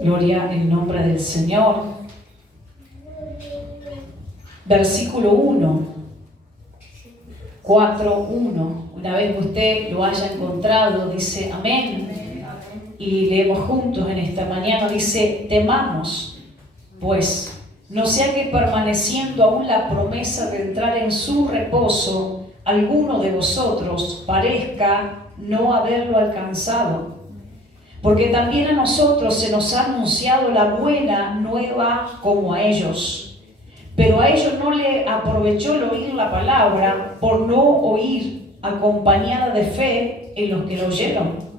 Gloria en nombre del Señor. Versículo 1, 4:1. Una vez que usted lo haya encontrado, dice amén. Y leemos juntos en esta mañana, dice: temamos, pues, no sea que permaneciendo aún la promesa de entrar en su reposo, alguno de vosotros parezca no haberlo alcanzado. Porque también a nosotros se nos ha anunciado la buena nueva como a ellos. Pero a ellos no le aprovechó el oír la palabra por no oír acompañada de fe en los que lo oyeron.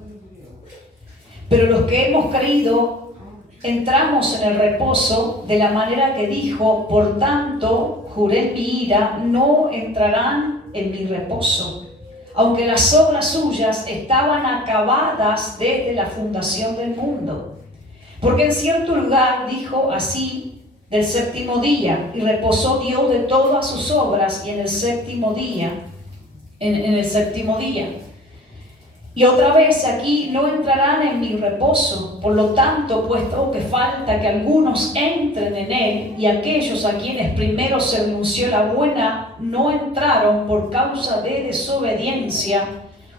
Pero los que hemos creído entramos en el reposo de la manera que dijo: por tanto, juré en mi ira, no entrarán en mi reposo, aunque las obras suyas estaban acabadas desde la fundación del mundo. Porque en cierto lugar dijo así del séptimo día, y reposó Dios de todas sus obras, y en el séptimo día, en el séptimo día. Y otra vez aquí: no entrarán en mi reposo. Por lo tanto, puesto que falta que algunos entren en él, y aquellos a quienes primero se anunció la buena no entraron por causa de desobediencia,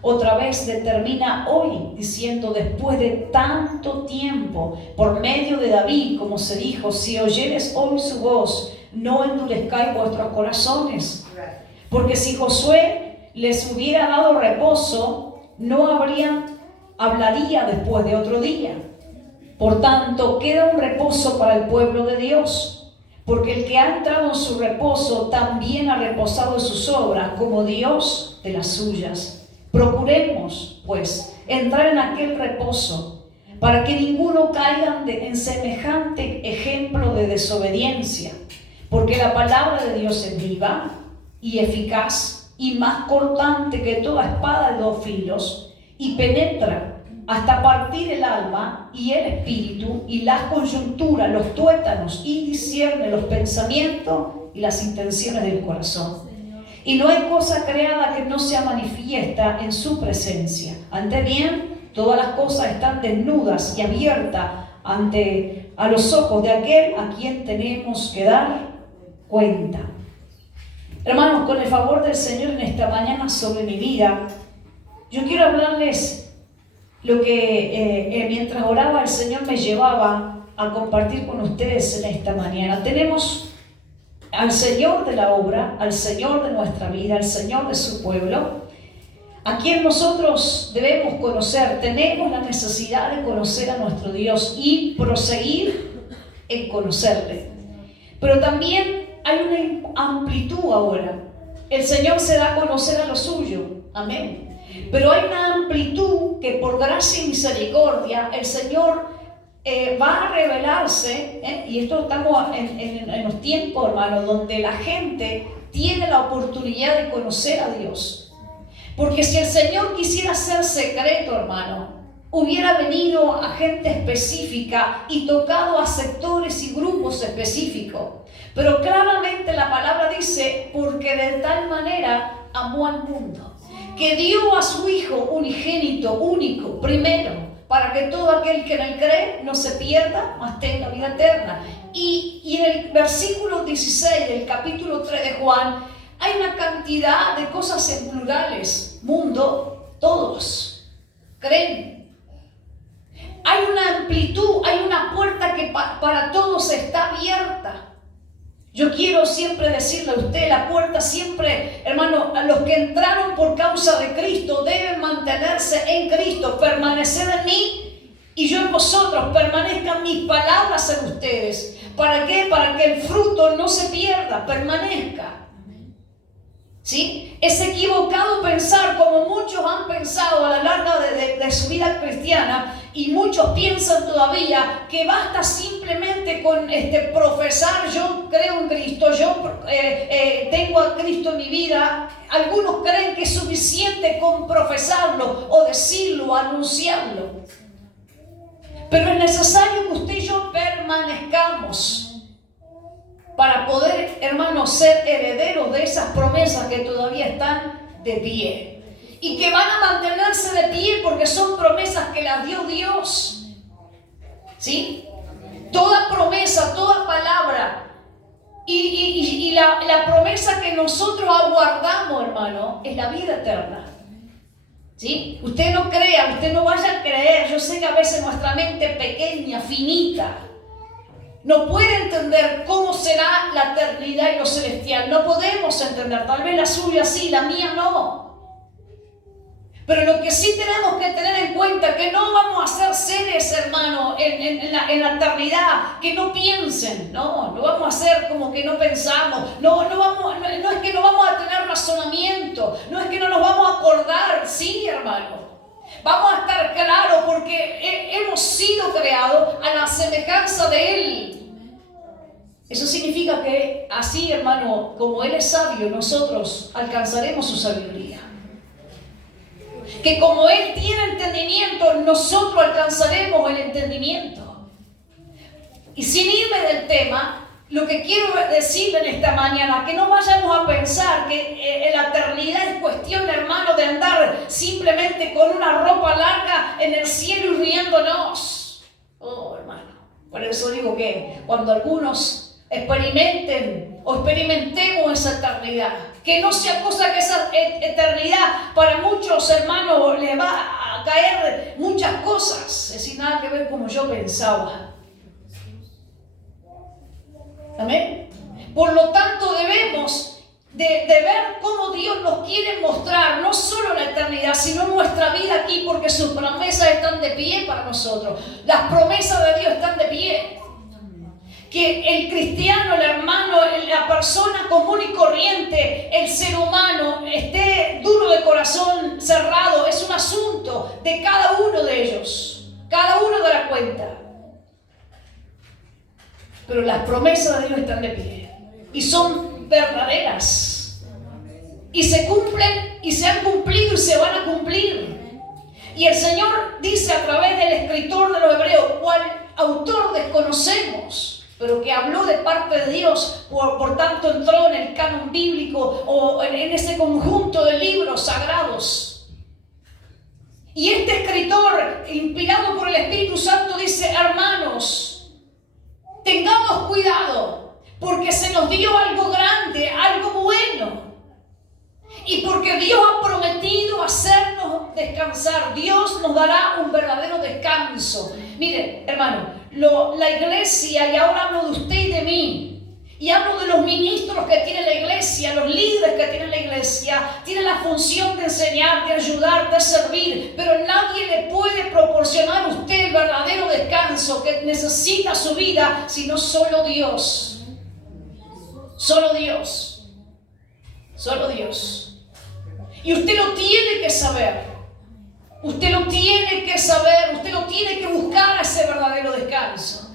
otra vez determina hoy, diciendo: después de tanto tiempo, por medio de David, como se dijo: si oyeres hoy su voz, no endurezcáis vuestros corazones. Porque si Josué les hubiera dado reposo, no hablaría después de otro día. Por tanto, queda un reposo para el pueblo de Dios, porque el que ha entrado en su reposo también ha reposado de sus obras, como Dios de las suyas. Procuremos, pues, entrar en aquel reposo, para que ninguno caiga en semejante ejemplo de desobediencia, porque la palabra de Dios es viva y eficaz, y más cortante que toda espada de dos filos, y penetra hasta partir el alma y el espíritu y las coyunturas, los tuétanos, y discierne los pensamientos y las intenciones del corazón. Y no hay cosa creada que no sea manifiesta en su presencia. Antes bien, todas las cosas están desnudas y abiertas a los ojos de aquel a quien tenemos que dar cuenta. Hermanos, con el favor del Señor, en esta mañana sobre mi vida, yo quiero hablarles lo que mientras oraba el Señor me llevaba a compartir con ustedes en esta mañana. Tenemos al Señor de la obra, al Señor de nuestra vida, al Señor de su pueblo, a quien nosotros debemos conocer. Tenemos la necesidad de conocer a nuestro Dios y proseguir en conocerle. Pero también hay una amplitud ahora. El Señor se da a conocer a lo suyo. Amén. Pero hay una amplitud que por gracia y misericordia el Señor va a revelarse, y esto estamos en los tiempos, hermanos, donde la gente tiene la oportunidad de conocer a Dios. Porque si el Señor quisiera ser secreto, hermano, hubiera venido a gente específica y tocado a sectores y grupos específicos. Pero claramente la palabra dice: porque de tal manera amó al mundo, que dio a su Hijo unigénito, único, primero, para que todo aquel que en él cree no se pierda, mas tenga vida eterna. Y en el versículo 16 del capítulo 3 de Juan hay una cantidad de cosas en plurales. Mundo, todos creen. Hay una amplitud, hay una puerta que para todos está abierta. Yo quiero siempre decirle a usted, la puerta siempre, hermano, a los que entraron por causa de Cristo deben mantenerse en Cristo, permanecer en mí y yo en vosotros, permanezcan mis palabras en ustedes. ¿Para qué? Para que el fruto no se pierda, permanezca. ¿Sí? Es equivocado pensar, como muchos han pensado a la larga de su vida cristiana, y muchos piensan todavía que basta simplemente con profesar: yo creo en Cristo, yo tengo a Cristo en mi vida. Algunos creen que es suficiente con profesarlo o decirlo o anunciarlo. Pero es necesario que usted y yo permanezcamos para poder, hermanos, ser herederos de esas promesas que todavía están de pie. Y que van a mantenerse de pie porque son promesas que las dio Dios. ¿Sí? Toda promesa, toda palabra y la promesa que nosotros aguardamos, hermano, es la vida eterna. ¿Sí? Usted no crea, usted no vaya a creer. Yo sé que a veces nuestra mente pequeña, finita, no puede entender cómo será la eternidad y lo celestial. No podemos entender. Tal vez la suya sí, la mía no. Pero lo que sí tenemos que tener en cuenta es que no vamos a ser seres, hermano, en la eternidad, que no piensen. No vamos a ser como que no pensamos. No es que no vamos a tener razonamiento. No es que no nos vamos a acordar. Sí, hermano. Vamos a estar claros porque hemos sido creados a la semejanza de Él. Eso significa que así, hermano, como Él es sabio, nosotros alcanzaremos su sabiduría. Que como Él tiene entendimiento, nosotros alcanzaremos el entendimiento. Y sin irme del tema, lo que quiero decirle en esta mañana, que no vayamos a pensar que la eternidad es cuestión, hermano, de andar simplemente con una ropa larga en el cielo y riéndonos. Oh, hermano, por eso digo que cuando algunos experimenten o experimentemos esa eternidad, que no sea cosa que esa eternidad para muchos hermanos le va a caer muchas cosas, es decir, nada que ver como yo pensaba. Amén. Por lo tanto debemos de ver cómo Dios nos quiere mostrar no solo la eternidad, sino nuestra vida aquí, porque sus promesas están de pie para nosotros. Las promesas de Dios están de pie. Que el cristiano, el hermano, la persona común y corriente, el ser humano, esté duro de corazón, cerrado, es un asunto de cada uno de ellos. Cada uno dará cuenta. Pero las promesas de Dios están de pie. Y son verdaderas. Y se cumplen, y se han cumplido, y se van a cumplir. Y el Señor dice a través del escritor de los Hebreos, cual autor desconocemos, pero que habló de parte de Dios, por tanto entró en el canon bíblico o en ese conjunto de libros sagrados. Y este escritor, inspirado por el Espíritu Santo, dice: hermanos, tengamos cuidado, porque se nos dio algo grande, algo bueno. Y porque Dios ha prometido hacernos descansar, Dios nos dará un verdadero descanso. Mire, hermano, la iglesia, y ahora hablo de usted y de mí, y hablo de los ministros que tiene la iglesia, los líderes que tiene la iglesia, tienen la función de enseñar, de ayudar, de servir, pero nadie le puede proporcionar a usted el verdadero descanso que necesita su vida, sino solo Dios. Solo Dios. Solo Dios. Y usted lo tiene que saber. Usted lo tiene que saber. Usted lo tiene que buscar, ese verdadero descanso.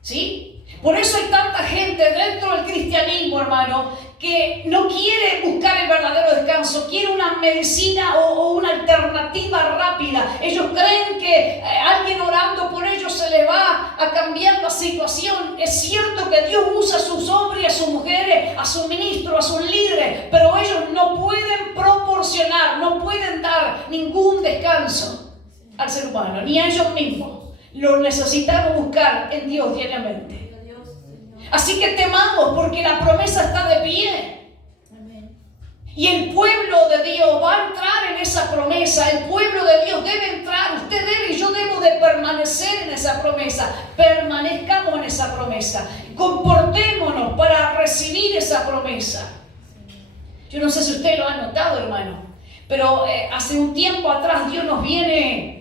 ¿Sí? Por eso hay tanta gente dentro del cristianismo, hermano, que no quiere buscar el verdadero descanso, quiere una medicina o una alternativa rápida. Ellos creen que alguien orando por ellos se le va a cambiar la situación. Es cierto que Dios usa a sus hombres y a sus mujeres, a sus ministros, a sus líderes, pero ellos no pueden proporcionar, no pueden dar ningún descanso al ser humano, ni a ellos mismos. Lo necesitamos buscar en Dios diariamente. Así que temamos, porque la promesa está de pie. Y el pueblo de Dios va a entrar en esa promesa. El pueblo de Dios debe entrar. Usted debe y yo debo de permanecer en esa promesa. Permanezcamos en esa promesa. Comportémonos para recibir esa promesa. Yo no sé si usted lo ha notado, hermano, pero hace un tiempo atrás Dios nos viene...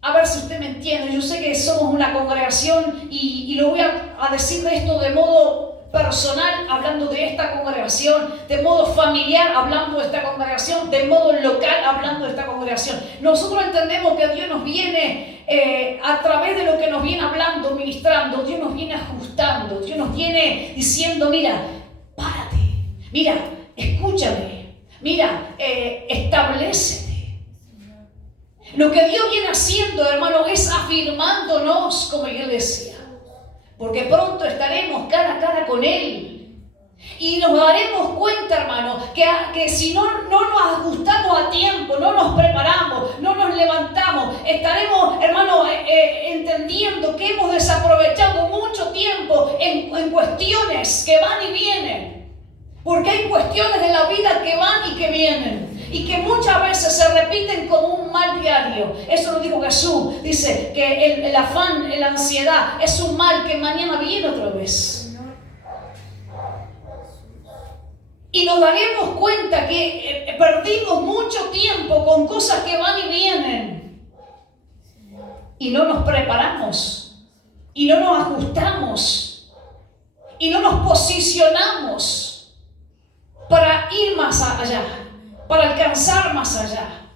A ver si usted me entiende. Yo sé que somos una congregación y lo voy a decir de esto de modo personal, hablando de esta congregación, de modo familiar, hablando de esta congregación, de modo local, hablando de esta congregación. Nosotros entendemos que Dios nos viene, a través de lo que nos viene hablando, ministrando, Dios nos viene ajustando, Dios nos viene diciendo: mira, párate, mira, escúchame, mira, establécete. Lo que Dios viene haciendo, hermano, es afirmándonos como iglesia. Porque pronto estaremos cara a cara con Él. Y nos daremos cuenta, hermano, que si no nos ajustamos a tiempo, no nos preparamos, no nos levantamos, estaremos, hermano, entendiendo que hemos desaprovechado en cuestiones que van y vienen. Porque hay cuestiones de la vida que van y que vienen. Y que muchas veces se repiten como un mal diario. Eso lo dijo Jesús. Dice que el afán, la ansiedad es un mal que mañana viene otra vez. Y nos daremos cuenta que perdimos mucho tiempo con cosas que van y vienen. Y no nos preparamos. Y no nos ajustamos. Y no nos posicionamos para ir más allá. Para alcanzar más allá.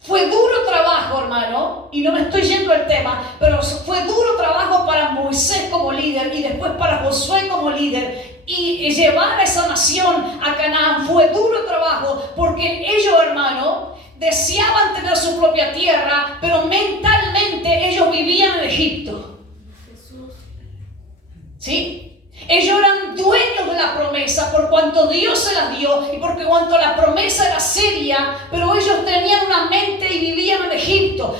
Fue duro trabajo, hermano, y no me estoy yendo al tema, pero fue duro trabajo para Moisés como líder y después para Josué como líder. Y llevar a esa nación a Canaán fue duro trabajo porque ellos, hermano, deseaban tener su propia tierra, pero mentalmente ellos vivían en Egipto. ¿Sí? Ellos eran dueños de la promesa por cuanto Dios se la dio y porque cuanto la promesa era seria, pero ellos tenían una mente y vivían en Egipto.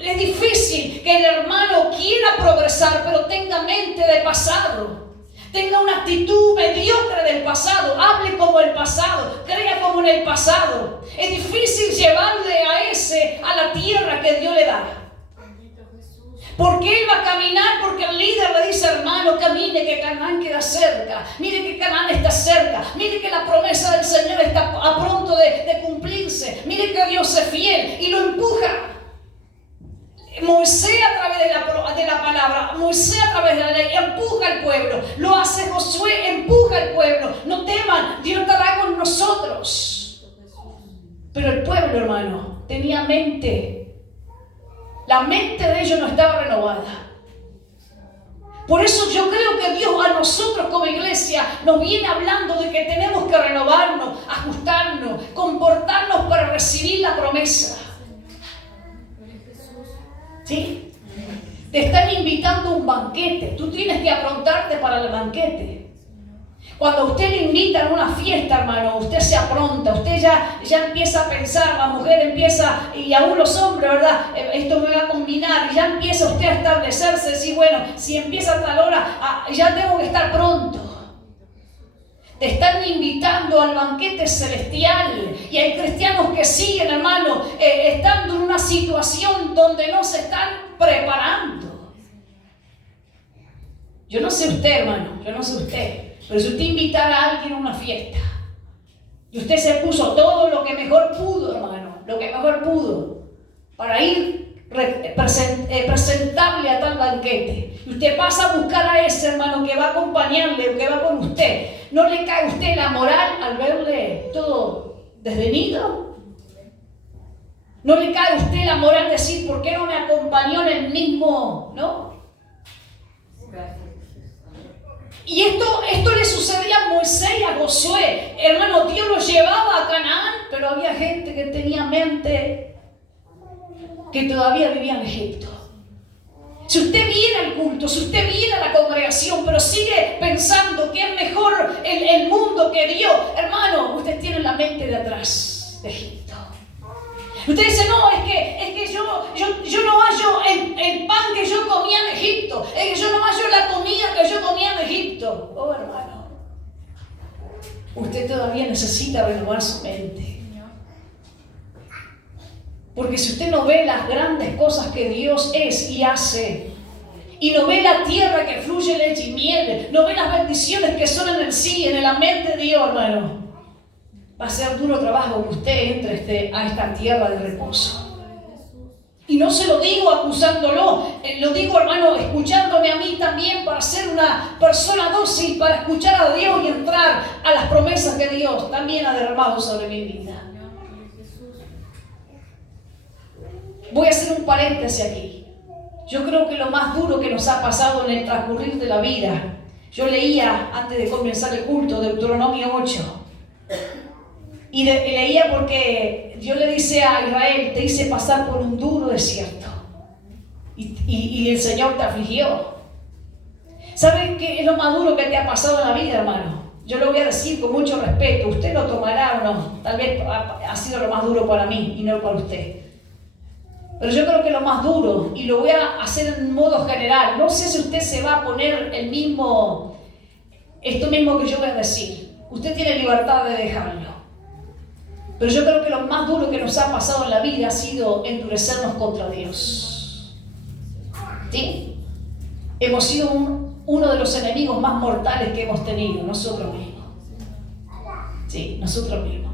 Es difícil que el hermano quiera progresar, pero tenga mente de pasado. Tenga una actitud mediocre del pasado, hable como el pasado, crea como en el pasado. Es difícil llevarle a la tierra que Dios le da. Porque él va a caminar, porque el líder le dice, hermano, camine que Canaán queda cerca. Mire que Canaán está cerca. Mire que la promesa del Señor está a pronto de cumplirse. Mire que Dios es fiel y lo empuja. Moisés a través de la palabra, Moisés a través de la ley, empuja al pueblo. Lo hace Josué, empuja al pueblo. No teman, Dios estará con nosotros. Pero el pueblo, hermano, tenía mente. La mente de ellos no estaba renovada. Por eso yo creo que Dios a nosotros como iglesia nos viene hablando de que tenemos que renovarnos, ajustarnos, comportarnos para recibir la promesa. ¿Sí? Te están invitando a un banquete. Tú tienes que aprontarte para el banquete. Cuando usted le invitan a una fiesta, hermano, usted se apronta, usted ya empieza a pensar, la mujer empieza, y aún los hombres, ¿verdad? Esto me va a combinar, y ya empieza usted a establecerse, decir, bueno, si empieza a tal hora, ya tengo que estar pronto. Te están invitando al banquete celestial, y hay cristianos que siguen, hermano, estando en una situación donde no se están preparando. Yo no sé usted, hermano, yo no sé usted. Pero si usted invitara a alguien a una fiesta y usted se puso todo lo que mejor pudo, hermano, lo que mejor pudo, para ir presentable a tal banquete, y usted pasa a buscar a ese hermano que va a acompañarle o que va con usted, ¿no le cae a usted la moral al verle todo desvenido? ¿No le cae a usted la moral decir, ¿por qué no me acompañó en el mismo, no? Y esto le sucedía a Moisés y a Josué. Hermano, Dios los llevaba a Canaán, pero había gente que tenía mente que todavía vivía en Egipto. Si usted viene al culto, si usted viene a la congregación, pero sigue pensando que es mejor el mundo que Dios, hermano, usted tiene la mente de atrás de Egipto. Usted dice, no, es que yo no hallo el pan que yo comía en Egipto. Es que yo no hallo la comida que yo comía en Egipto. Oh, hermano. Usted todavía necesita renovar su mente. Porque si usted no ve las grandes cosas que Dios es y hace, y no ve la tierra que fluye leche y miel, no ve las bendiciones que son en el sí, en el amén de Dios, hermano, va a ser duro trabajo que usted entre a esta tierra de reposo. Y no se lo digo acusándolo, lo digo, hermano, escuchándome a mí también para ser una persona dócil, para escuchar a Dios y entrar a las promesas que Dios también ha derramado sobre mi vida. Voy a hacer un paréntesis aquí. Yo creo que lo más duro que nos ha pasado en el transcurrir de la vida, yo leía antes de comenzar el culto Deuteronomio 8. Y leía porque Dios le dice a Israel, te hice pasar por un duro desierto. Y el Señor te afligió. ¿Saben qué es lo más duro que te ha pasado en la vida, hermano? Yo lo voy a decir con mucho respeto. Usted lo tomará o no. Tal vez ha sido lo más duro para mí y no para usted. Pero yo creo que lo más duro, y lo voy a hacer en modo general, no sé si usted se va a poner el mismo esto mismo que yo voy a decir. Usted tiene libertad de dejarlo. Pero yo creo que lo más duro que nos ha pasado en la vida ha sido endurecernos contra Dios. ¿Sí? Hemos sido uno de los enemigos más mortales que hemos tenido, nosotros mismos. Sí, nosotros mismos.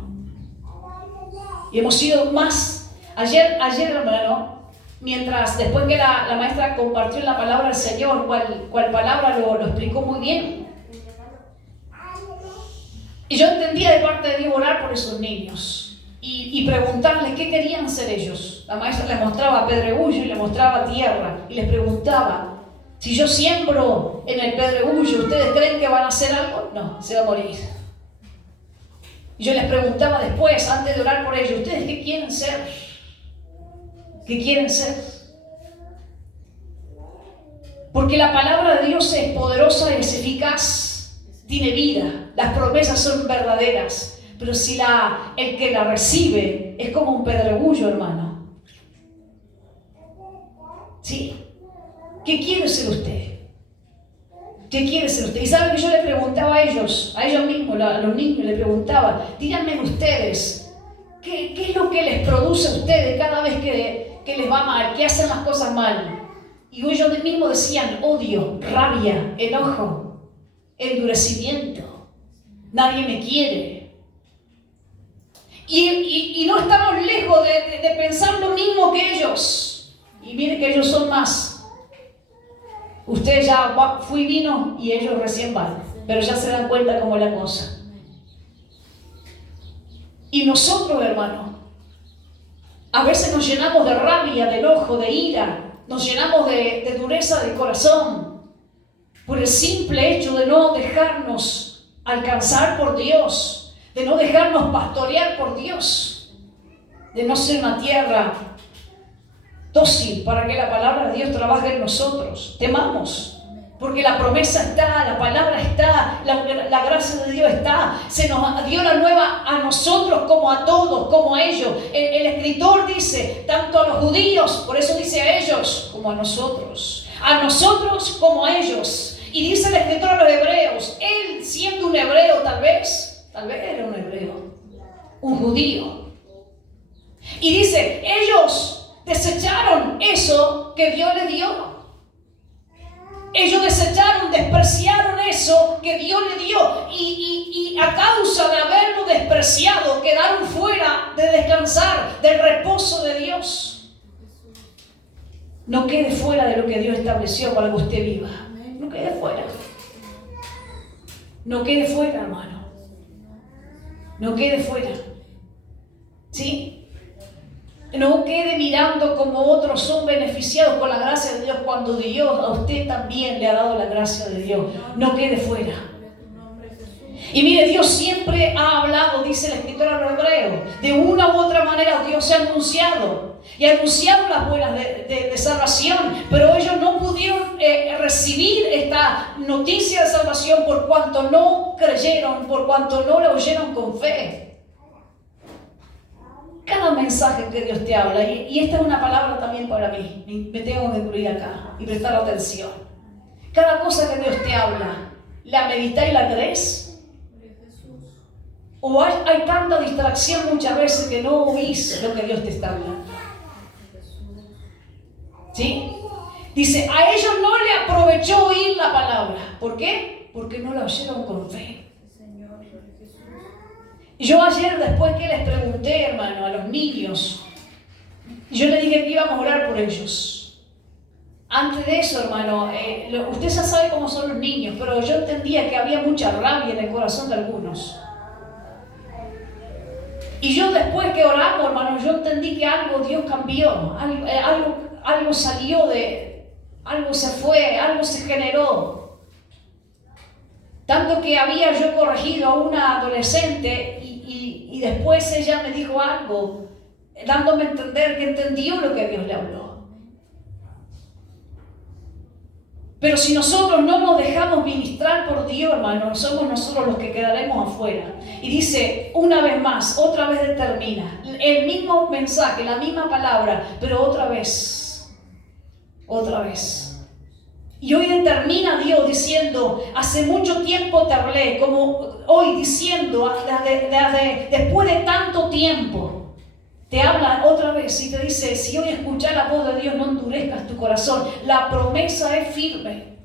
Y hemos sido más. Ayer hermano, mientras después que la maestra compartió la palabra del Señor, cual palabra lo explicó muy bien. Y yo entendía de parte de Dios orar por esos niños y preguntarles qué querían ser ellos. La maestra les mostraba pedregullo y les mostraba tierra y les preguntaba: si yo siembro en el pedregullo, ¿ustedes creen que van a hacer algo? No, se va a morir. Y yo les preguntaba después, antes de orar por ellos: ¿ustedes qué quieren ser? ¿Qué quieren ser? Porque la palabra de Dios es poderosa y es eficaz. Tiene vida, las promesas son verdaderas, pero si el que la recibe es como un pedregullo, hermano. ¿Sí? ¿Qué quiere ser usted? ¿Qué quiere ser usted? Y saben que yo le preguntaba a ellos mismos, a los niños, le preguntaba: díganme ustedes, ¿qué es lo que les produce a ustedes cada vez que les va mal, que hacen las cosas mal? Y ellos mismos decían: odio, rabia, enojo, endurecimiento, nadie me quiere. Y no estamos lejos de pensar lo mismo que ellos. Y miren que ellos son más. Usted ya fue y vino y ellos recién van, pero ya se dan cuenta cómo es la cosa. Y nosotros, hermano, a veces nos llenamos de rabia, de enojo, de ira, nos llenamos de dureza de corazón, por el simple hecho de no dejarnos alcanzar por Dios, de no dejarnos pastorear por Dios, de no ser una tierra dócil para que la palabra de Dios trabaje en nosotros. Temamos, porque la promesa está, la palabra está, la gracia de Dios está. Se nos dio la nueva a nosotros como a todos, como a ellos. El escritor dice, tanto a los judíos, por eso dice a ellos, como a nosotros como a ellos. Y dice el escritor a los hebreos, él siendo un hebreo tal vez era un hebreo, un judío. Y dice, ellos desecharon eso que Dios les dio. Ellos despreciaron eso que Dios les dio. Y a causa de haberlo despreciado, quedaron fuera de descansar, del reposo de Dios. No quede fuera de lo que Dios estableció para que usted viva. No quede fuera. No quede fuera, hermano. No quede fuera. ¿Sí? No quede mirando como otros son beneficiados con la gracia de Dios cuando Dios a usted también le ha dado la gracia de Dios. No quede fuera. Y mire, Dios siempre ha hablado, dice el escritor a los hebreos, de una u otra manera Dios se ha anunciado. Y ha anunciado las buenas de salvación, pero ellos no pudieron recibir esta noticia de salvación por cuanto no creyeron, por cuanto no la oyeron con fe. Cada mensaje que Dios te habla, y esta es una palabra también para mí, me tengo que incluir acá y prestar atención. Cada cosa que Dios te habla, ¿la meditas y la crees? ¿O hay tanta distracción muchas veces que no oís lo que Dios te está hablando? ¿Sí? Dice, a ellos no le aprovechó oír la palabra. ¿Por qué? Porque no la oyeron con fe. Yo ayer, después que les pregunté, hermano, a los niños, yo les dije que íbamos a orar por ellos. Antes de eso, hermano, usted ya sabe cómo son los niños, pero yo entendía que había mucha rabia en el corazón de algunos. Y yo después que oramos, hermano, yo entendí que algo Dios cambió, algo salió algo se fue, algo se generó. Tanto que había yo corregido a una adolescente y después ella me dijo algo, dándome a entender que entendió lo que Dios le habló. Pero si nosotros no nos dejamos ministrar por Dios, hermano, somos nosotros los que quedaremos afuera. Y dice, una vez más, otra vez determina, el mismo mensaje, la misma palabra, pero otra vez. Y hoy determina Dios diciendo, hace mucho tiempo te hablé, como hoy diciendo, después de tanto tiempo, te habla otra vez y te dice, si hoy escuchas la voz de Dios, no endurezcas tu corazón. La promesa es firme.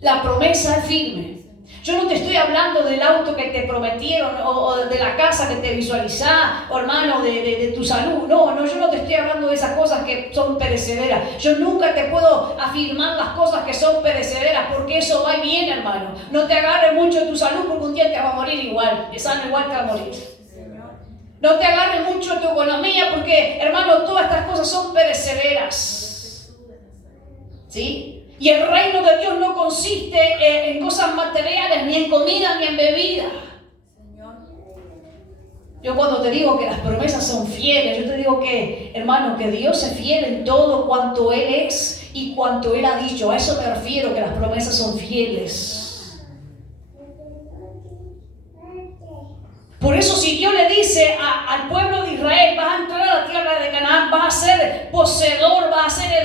La promesa es firme. Yo no te estoy hablando del auto que te prometieron o de la casa que te visualizás, o hermano, de tu salud. No, yo no te estoy hablando de esas cosas que son perecederas. Yo nunca te puedo afirmar las cosas que son perecederas porque eso va y viene, hermano. No te agarres mucho de tu salud porque un día te vas a morir igual. De sano igual te vas a morir. No te agarres mucho de tu economía porque, hermano, todas estas cosas son perecederas. ¿Sí? Y el reino de Dios no consiste en cosas materiales, ni en comida, ni en bebida. Yo cuando te digo que las promesas son fieles, yo te digo que, hermano, que Dios es fiel en todo cuanto Él es y cuanto Él ha dicho. A eso me refiero, que las promesas son fieles. Por eso si Dios le dice al pueblo de Israel, vas a entrar a la tierra de Canaán, vas a ser poseedor, vas a ser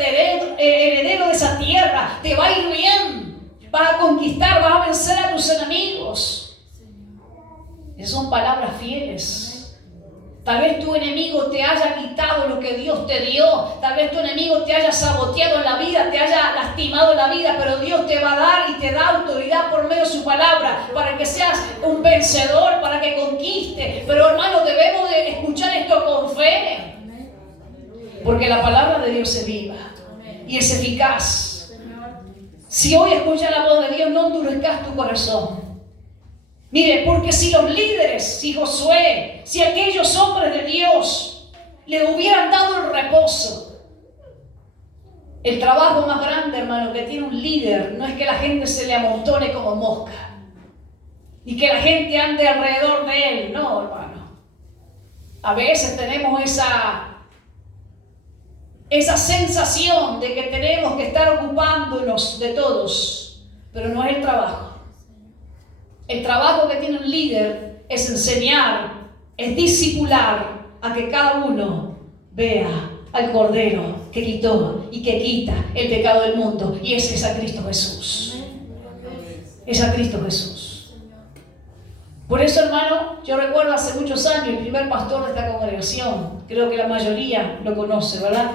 heredero de esa tierra, te va a ir bien, vas a conquistar, vas a vencer a tus enemigos. Esas son palabras fieles. Tal vez tu enemigo te haya quitado lo que Dios te dio. Tal vez tu enemigo te haya saboteado en la vida, te haya lastimado en la vida, pero Dios te va a dar y te da autoridad por medio de su palabra para que seas un vencedor, para que conquiste. Pero hermanos, debemos de escuchar esto con fe, porque la palabra de Dios es viva y es eficaz. Si hoy escuchas la voz de Dios, no endurezcas tu corazón. Mire, porque si los líderes, si Josué, si aquellos hombres de Dios le hubieran dado el reposo, el trabajo más grande, hermano, que tiene un líder no es que la gente se le amontone como mosca, ni que la gente ande alrededor de él, no, hermano. A veces tenemos esa sensación de que tenemos que estar ocupándonos de todos, pero no es el trabajo. El trabajo que tiene un líder es enseñar, es discipular a que cada uno vea al Cordero que quitó y que quita el pecado del mundo. Y ese es a Cristo Jesús. Es a Cristo Jesús. Por eso, hermano, yo recuerdo hace muchos años, el primer pastor de esta congregación, creo que la mayoría lo conoce, ¿verdad?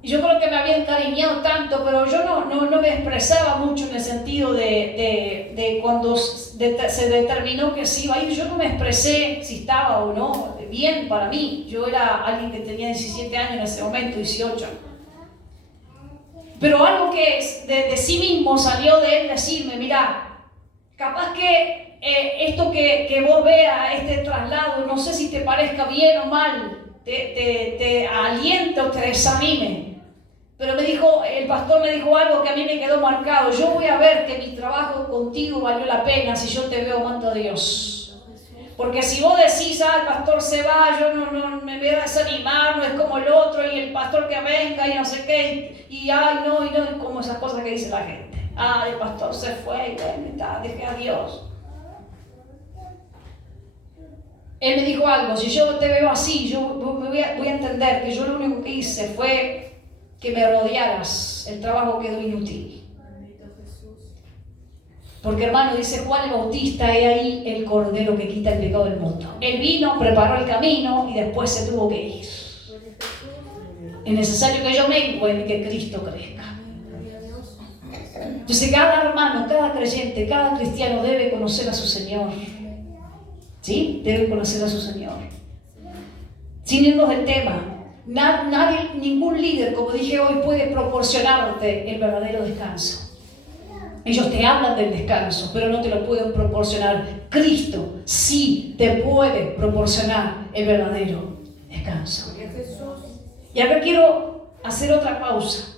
Y yo creo que me había encariñado tanto, pero yo no me expresaba mucho en el sentido de cuando se determinó que sí iba a ir. Yo no me expresé si estaba o no bien para mí. Yo era alguien que tenía 17 años en ese momento, 18. Pero algo que de sí mismo salió de él decirme, mira, capaz que esto que vos veas, este traslado, no sé si te parezca bien o mal, te aliente o te desanime. Pero el pastor me dijo algo que a mí me quedó marcado. Yo voy a ver que mi trabajo contigo valió la pena si yo te veo amando a Dios. Porque si vos decís, el pastor se va, yo no me voy a desanimar, no es como el otro, y el pastor que venga y no sé qué, y como esas cosas que dice la gente. El pastor se fue y bueno, dejé a Dios. Él me dijo algo, si yo te veo así, yo voy a entender que yo lo único que hice fue que me rodearas, el trabajo quedó inútil. Porque, hermano, dice Juan el Bautista, he ahí el Cordero que quita el pecado del mundo. Él vino, preparó el camino y después se tuvo que ir. Es necesario que yo mengue y que Cristo crezca. Entonces cada hermano, cada creyente, cada cristiano debe conocer a su Señor. ¿Sí? Debe conocer a su Señor. Sin irnos del tema, nadie, ningún líder, como dije hoy, puede proporcionarte el verdadero descanso. Ellos te hablan del descanso, pero no te lo pueden proporcionar. Cristo sí te puede proporcionar el verdadero descanso. Y ahora quiero hacer otra pausa,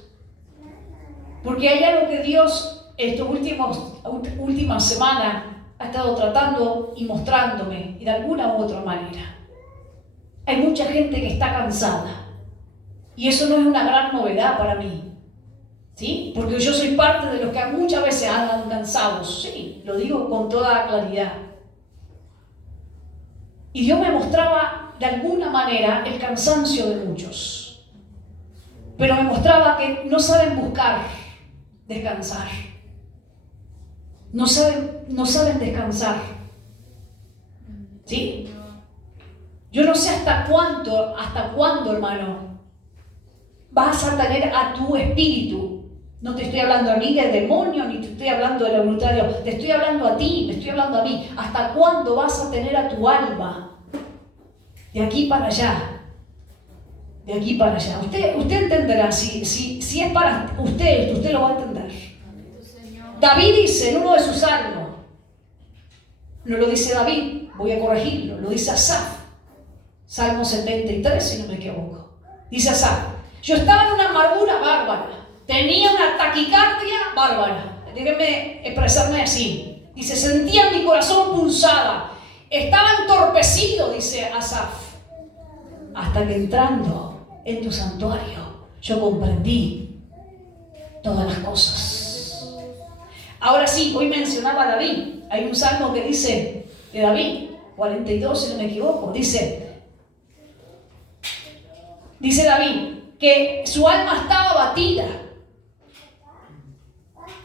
porque hay algo que Dios estas últimas semanas ha estado tratando y mostrándome, y de alguna u otra manera. Hay mucha gente que está cansada, y eso no es una gran novedad para mí. ¿Sí? Porque yo soy parte de los que muchas veces andan cansados, sí, lo digo con toda claridad. Y Dios me mostraba de alguna manera el cansancio de muchos. pero me mostraba que no saben buscar descansar. No saben descansar. ¿Sí? Yo no sé hasta cuándo, hermano, vas a tener a tu espíritu. No te estoy hablando a mí del demonio, ni te estoy hablando del voluntario, te estoy hablando a ti, me estoy hablando a mí. ¿Hasta cuándo vas a tener a tu alma de aquí para allá? De aquí para allá. Usted entenderá, si es para usted lo va a entender. David dice en uno de sus salmos, no lo dice David, voy a corregirlo, lo dice Asaf, Salmo 73, si no me equivoco. Dice Asaf, yo estaba en una amargura bárbara, tenía una taquicardia bárbara, déjenme expresarme así. Dice, sentía mi corazón pulsada, estaba entorpecido, dice Asaf, hasta que entrando en tu santuario, yo comprendí todas las cosas. Ahora sí, hoy mencionaba a David. Hay un salmo que dice de David, 42 si no me equivoco, dice David que su alma estaba abatida,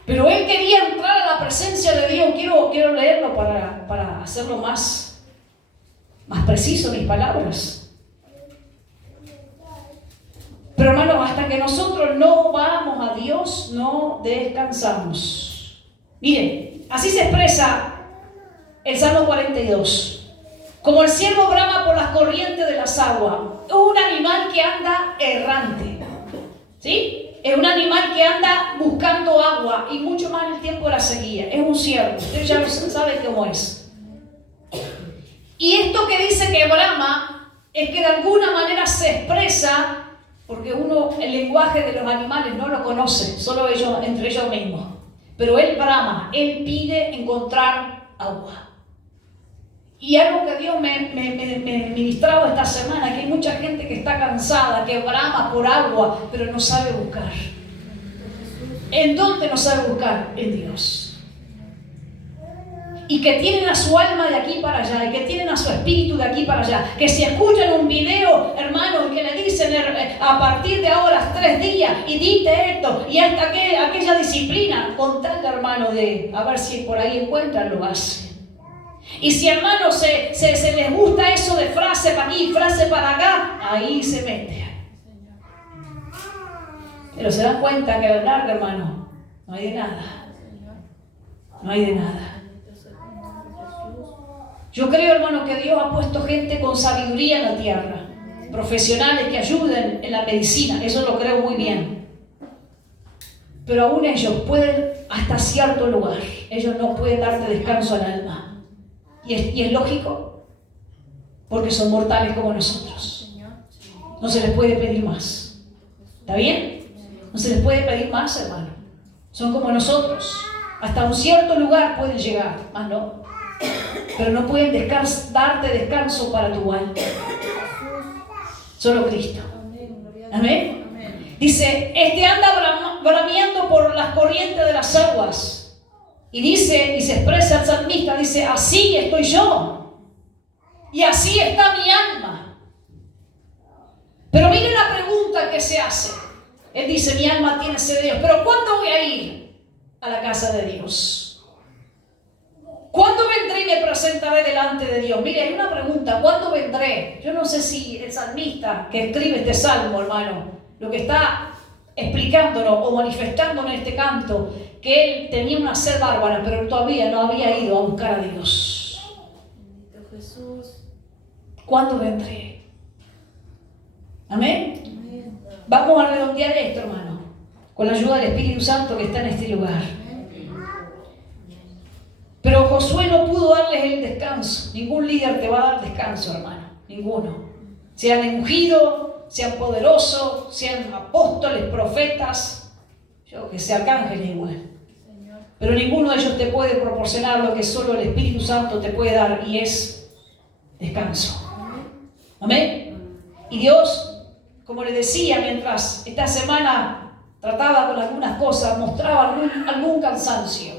pero él quería entrar a la presencia de Dios. Quiero leerlo para hacerlo más preciso mis palabras. Pero hermanos, hasta que nosotros no vamos a Dios, no descansamos. Miren, así se expresa el Salmo 42. Como el ciervo brama por las corrientes de las aguas, un animal que anda errante, ¿sí? Es un animal que anda buscando agua y mucho más en el tiempo de la sequía. Es un ciervo, usted ya lo sabe cómo es. Y esto que dice que brama es que de alguna manera se expresa, porque el lenguaje de los animales no lo conoce, solo ellos, entre ellos mismos. Pero él brama, él pide encontrar agua. Y algo que Dios me ministraba esta semana, que hay mucha gente que está cansada, que brama por agua, pero no sabe buscar. ¿En dónde no sabe buscar? En Dios. Y que tienen a su alma de aquí para allá, y que tienen a su espíritu de aquí para allá, que si escuchan un video, hermano, y que le dicen a partir de ahora 3 días, y dite esto, y hasta aquella disciplina, con tal, hermano, de a ver si por ahí encuentran, lo hacen. Y si, hermano, se les gusta eso de frase para aquí, frase para acá, ahí se mete. Pero se dan cuenta que a la larga, hermano, no hay de nada. No hay de nada. Yo creo, hermano, que Dios ha puesto gente con sabiduría en la tierra, profesionales que ayuden en la medicina, eso lo creo muy bien. Pero aún ellos pueden, hasta cierto lugar, ellos no pueden darte descanso al alma. Y es lógico, porque son mortales como nosotros. No se les puede pedir más. ¿Está bien? No se les puede pedir más, hermano. Son como nosotros. Hasta un cierto lugar pueden llegar, más no. Pero no pueden darte descanso para tu alma. Solo Cristo. Amén. Dice, anda brameando por las corrientes de las aguas. Y dice, y se expresa el salmista, dice, así estoy yo. Y así está mi alma. Pero miren la pregunta que se hace. Él dice, mi alma tiene sed de Dios. Pero ¿cuándo voy a ir a la casa de Dios? ¿Cuándo vendré y me presentaré delante de Dios? Mire, hay una pregunta, ¿cuándo vendré? Yo no sé si el salmista que escribe este salmo, hermano, lo que está explicándonos o manifestándonos en este canto, que él tenía una sed bárbara, pero todavía no había ido a buscar a Dios. ¿Cuándo vendré? Amén. Vamos a redondear esto, hermano, con la ayuda del Espíritu Santo que está en este lugar. Pero Josué no pudo darles el descanso. Ningún líder te va a dar descanso, hermano. Ninguno. Sean ungidos, sean poderosos, sean apóstoles, profetas, yo que sea arcángeles igual. Pero ninguno de ellos te puede proporcionar lo que solo el Espíritu Santo te puede dar, y es descanso. Amén. Y Dios, como les decía, mientras esta semana trataba con algunas cosas, mostraba algún cansancio.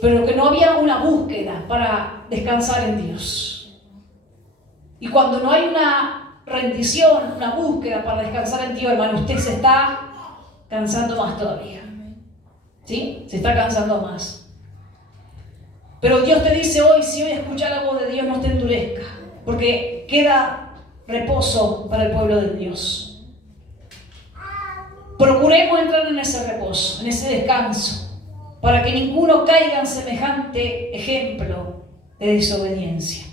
Pero que no había una búsqueda para descansar en Dios. Y cuando no hay una rendición, una búsqueda para descansar en Dios, hermano, usted se está cansando más todavía. ¿Sí? Se está cansando más. Pero Dios te dice hoy, si hoy escuchas la voz de Dios, no te endurezca, porque queda reposo para el pueblo de Dios. Procuremos entrar en ese reposo, en ese descanso, para que ninguno caiga en semejante ejemplo de desobediencia.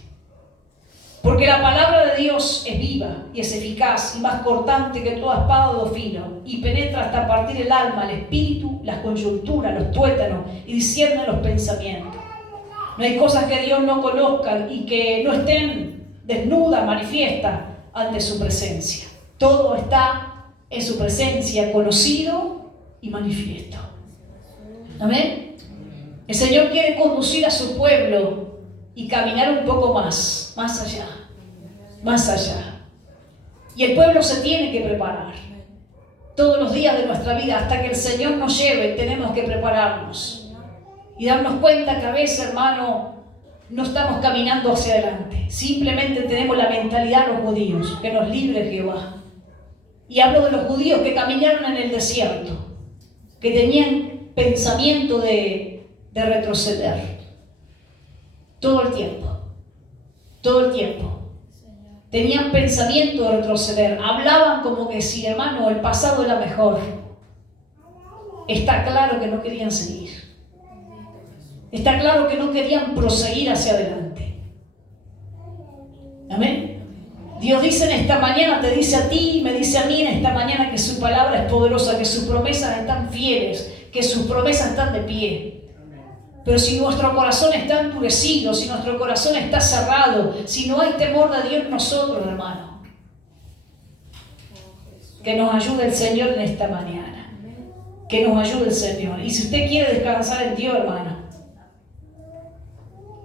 Porque la palabra de Dios es viva y es eficaz y más cortante que toda espada de dos filos, y penetra hasta partir el alma, el espíritu, las coyunturas, los tuétanos, y discierne los pensamientos. No hay cosas que Dios no conozca y que no estén desnudas, manifiestas ante su presencia. Todo está en su presencia, conocido y manifiesto. Amén. El Señor quiere conducir a su pueblo y caminar un poco más allá, más allá. Y el pueblo se tiene que preparar. Todos los días de nuestra vida, hasta que el Señor nos lleve, tenemos que prepararnos. Y darnos cuenta que a veces, hermano, no estamos caminando hacia adelante. Simplemente tenemos la mentalidad de los judíos, que nos libre Jehová. Y hablo de los judíos que caminaron en el desierto, que tenían pensamiento de retroceder. Todo el tiempo. Todo el tiempo. Tenían pensamiento de retroceder. Hablaban como que sí, hermano, el pasado era mejor. Está claro que no querían seguir. Está claro que no querían proseguir hacia adelante. Amén. Dios dice en esta mañana, te dice a ti, me dice a mí en esta mañana que su palabra es poderosa, que sus promesas están fieles, que sus promesas están de pie. Pero si nuestro corazón está endurecido, si nuestro corazón está cerrado, si no hay temor de Dios en nosotros, hermano, que nos ayude el Señor en esta mañana. Que nos ayude el Señor. Y si usted quiere descansar en Dios, hermano,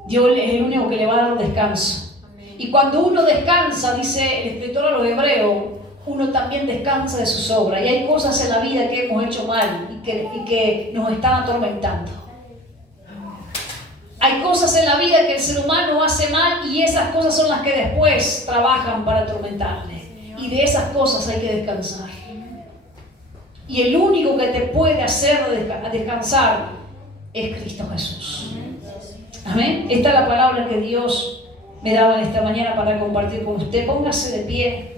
Dios es el único que le va a dar descanso. Y cuando uno descansa, dice el escritor a los hebreos, uno también descansa de sus obras. Y hay cosas en la vida que hemos hecho mal y que nos están atormentando. Hay cosas en la vida que el ser humano hace mal y esas cosas son las que después trabajan para atormentarle. Y de esas cosas hay que descansar. Y el único que te puede hacer descansar es Cristo Jesús. Amén. Esta es la palabra que Dios me daba en esta mañana para compartir con usted. Póngase de pie.